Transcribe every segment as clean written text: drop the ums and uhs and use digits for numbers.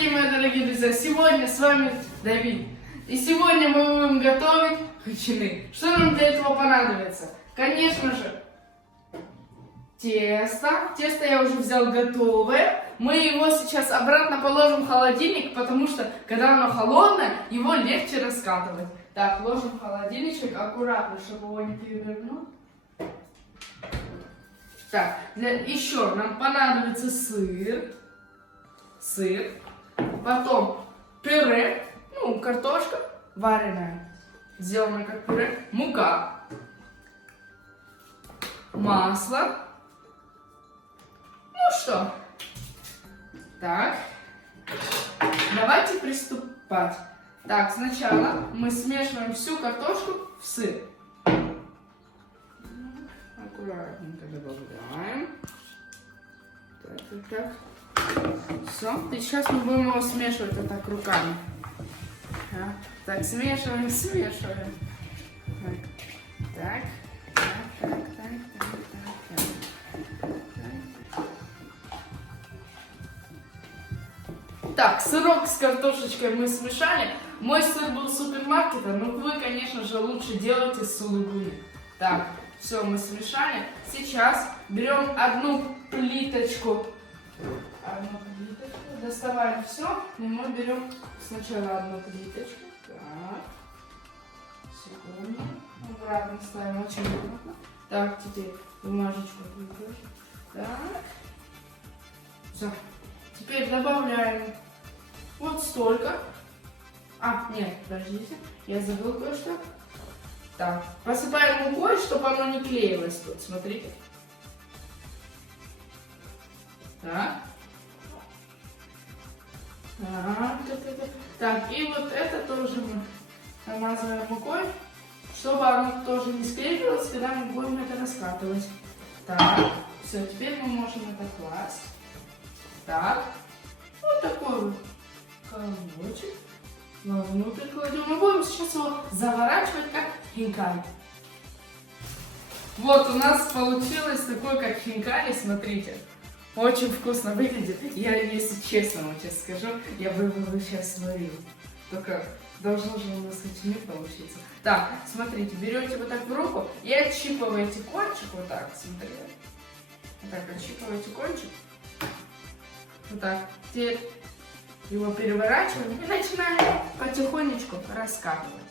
день, мои дорогие друзья! Сегодня с вами Давид. И сегодня мы будем готовить хачины. Что нам для этого понадобится? Конечно же, тесто. Тесто я уже взял готовое. Мы его сейчас обратно положим в холодильник, потому что, когда оно холодное, его легче раскатывать. Так, ложим в холодильничек аккуратно, чтобы его не перевернуть. Так, еще нам понадобится сыр, потом пюре, картошка вареная, сделанная как пюре, мука, масло. Ну что, так, давайте приступать. Так, сначала мы смешиваем всю картошку в сыр. Аккуратненько добавляем. Так. Все. И сейчас мы будем его смешивать вот так руками. Так, смешиваем. Так. Так, сырок с картошечкой мы смешали. Мой сыр был супермаркета, но вы, конечно же, лучше делайте с сулугуни. Так, все мы смешали. Сейчас берем одну плиточку, доставаем все, и мы берем сначала одну плиточку. Так, секунду. Обратно ставим, очень аккуратно. Так, теперь бумажечку прикрою. Так, все. Теперь добавляем вот столько. Нет, подождите, я забыл кое-что. Так, посыпаем мукой, чтобы оно не клеилось тут, смотрите. Так. Так, и вот это тоже мы намазываем мукой, чтобы оно тоже не склеилось, когда мы будем это раскатывать. Так, все, теперь мы можем это класть. Так, вот такой вот колобочек. Внутрь кладем. Мы будем сейчас его заворачивать как хинкали. Вот у нас получилось такой как хинкали, смотрите. Очень вкусно выглядит. Я, если честно вам сейчас скажу, я бы его сейчас сварила. Только должно же у нас хачини получиться. Так, смотрите, берете вот так в руку и отщипываете кончик вот так, смотрите. Вот так отщипываете кончик. Вот так. Теперь его переворачиваем и начинаем потихонечку раскатывать.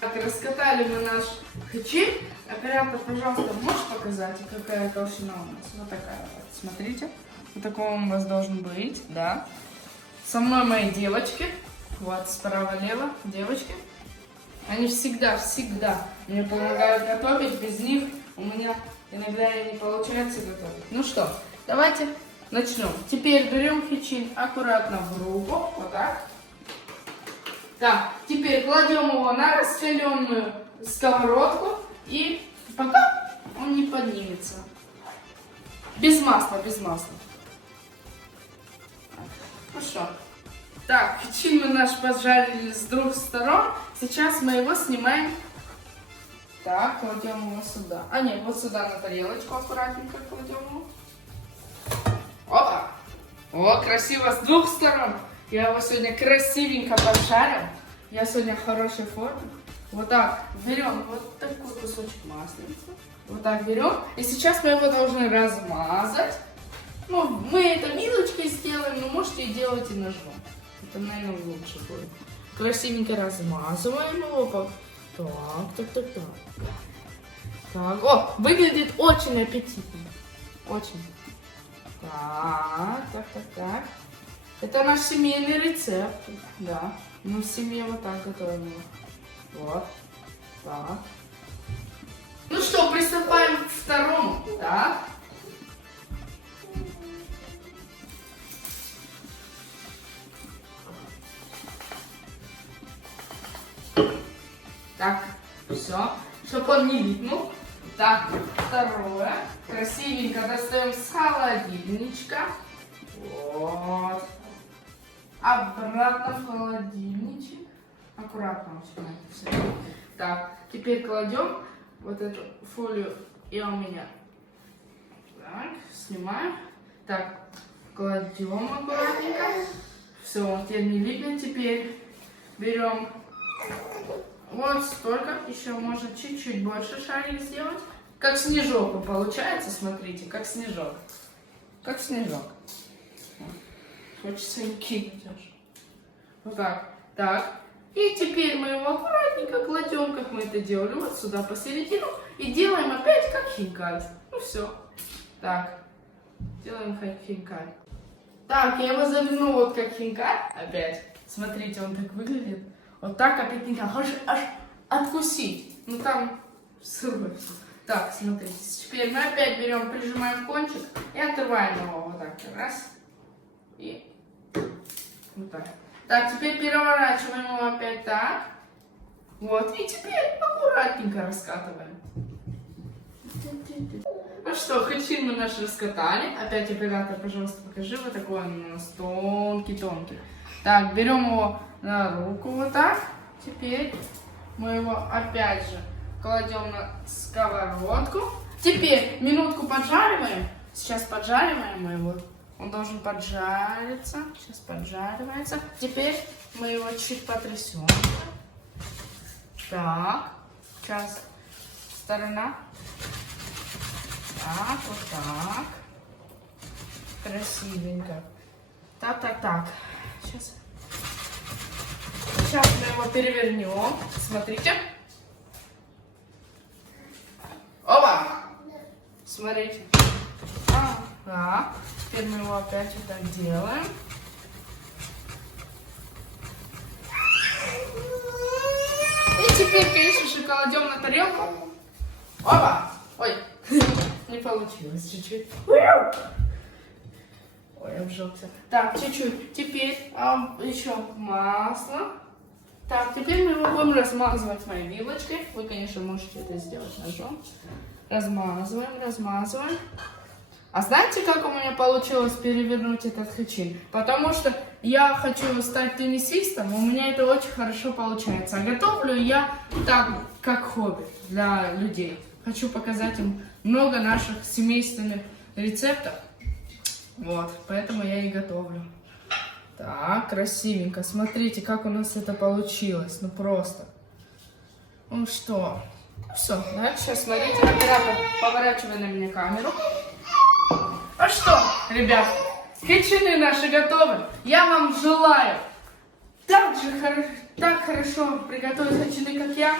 Так, раскатали мы наш хачин. Оператор, пожалуйста, можешь показать, какая толщина у нас? Вот такая вот. Смотрите. Вот такой он у вас должен быть, да. Со мной мои девочки. Вот, справа-лево, девочки. Они всегда мне помогают готовить. Без них у меня иногда и не получается готовить. Ну что, давайте начнем. Теперь берем хачин аккуратно в руку, вот так. Так, теперь кладем его на раскаленную сковородку, и пока он не поднимется. Без масла. Хорошо. Так, хачин мы наш поджарили с двух сторон. Сейчас мы его снимаем. Так, кладем его сюда. Нет, вот сюда на тарелочку аккуратненько кладем его. Опа! О, красиво с двух сторон. Я его сегодня красивенько поджарил. Я сегодня в хорошей форме. Вот так берем вот такой кусочек масленицы. Вот так берем. И сейчас мы его должны размазать. Мы это вилочкой сделаем, но можете и делать и ножом. Это, наверное, лучше будет. Красивенько размазываем его. Так. Так, о, выглядит очень аппетитно. Очень. Так. Это наш семейный рецепт. Да. Мы в семье вот так готовим его. Вот. Так. Ну что, приступаем к второму. Так. Так, все. Чтобы он не липнул. Так, второе. Красивенько достаем с холодильничка. Вот. Обратно в холодильничек. Аккуратно очень это все. Так, теперь кладем вот эту фолию. Я у меня Так, снимаем. Так, кладем аккуратненько. Все, теперь не видно. Теперь берем вот столько. Еще можно чуть-чуть больше шарик сделать. Как снежок получается, смотрите, как снежок. Как снежок. Хочется им кинуть аж. Вот так. Так. И теперь мы его аккуратненько кладем, как мы это делали, вот сюда посередину. И делаем опять как хинкаль. Ну все. Так. Делаем как хинкаль. Так, я его заверну вот как хинкаль. Опять. Смотрите, он так выглядит. Вот так опять хинкаль. Аж откусить. Ну там сырое все. Так, смотрите. Теперь мы опять берем, прижимаем кончик и отрываем его вот так. Раз. И вот так. Так, теперь переворачиваем его опять так. Вот. И теперь аккуратненько раскатываем. Ну что, хачин мы наш раскатали. Опять оператор, пожалуйста, покажи. Вот такой он у нас тонкий-тонкий. Так, берем его на руку вот так. Теперь мы его опять же кладем на сковородку. Теперь минутку поджариваем. Сейчас поджариваем мы его. Он должен поджариться. Сейчас поджаривается. Теперь мы его чуть потрясем. Так. Сейчас. Сторона. Так, вот так. Красивенько. Так. Сейчас. Сейчас мы его перевернем. Смотрите. Опа! Смотрите. Так. Теперь мы его опять вот так делаем. И теперь, конечно же, кладем на тарелку. Опа! Ой, не получилось чуть-чуть. Ой, обжегся. Так, чуть-чуть. Теперь еще масло. Так, теперь мы его будем размазывать моей вилочкой. Вы, конечно, можете это сделать ножом. Размазываем. А знаете, как у меня получилось перевернуть этот хачин? Потому что я хочу стать теннисистом, у меня это очень хорошо получается. А готовлю я так, как хобби для людей. Хочу показать им много наших семейственных рецептов. Вот, поэтому я и готовлю. Так, красивенько. Смотрите, как у нас это получилось. Ну просто. Ну что? Все, дальше, сейчас смотрите, оператор, поворачивай на меня камеру. А что, ребят, хачины наши готовы. Я вам желаю так хорошо приготовить хачины, как я.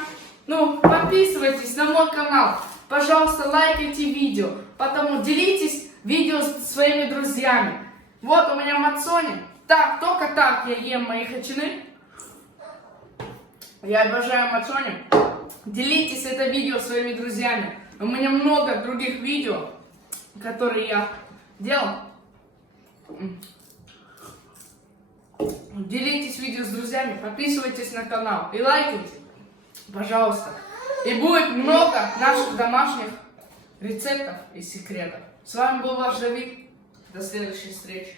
Ну, подписывайтесь на мой канал. Пожалуйста, лайкайте видео. Потом делитесь видео с своими друзьями. Вот у меня мацони. Так, только так я ем мои хачины. Я обожаю мацони. Делитесь это видео своими друзьями. У меня много других видео, которые я делал. Делитесь видео с друзьями, подписывайтесь на канал и лайкайте, пожалуйста. И будет много наших домашних рецептов и секретов. С вами был ваш Давид. До следующей встречи.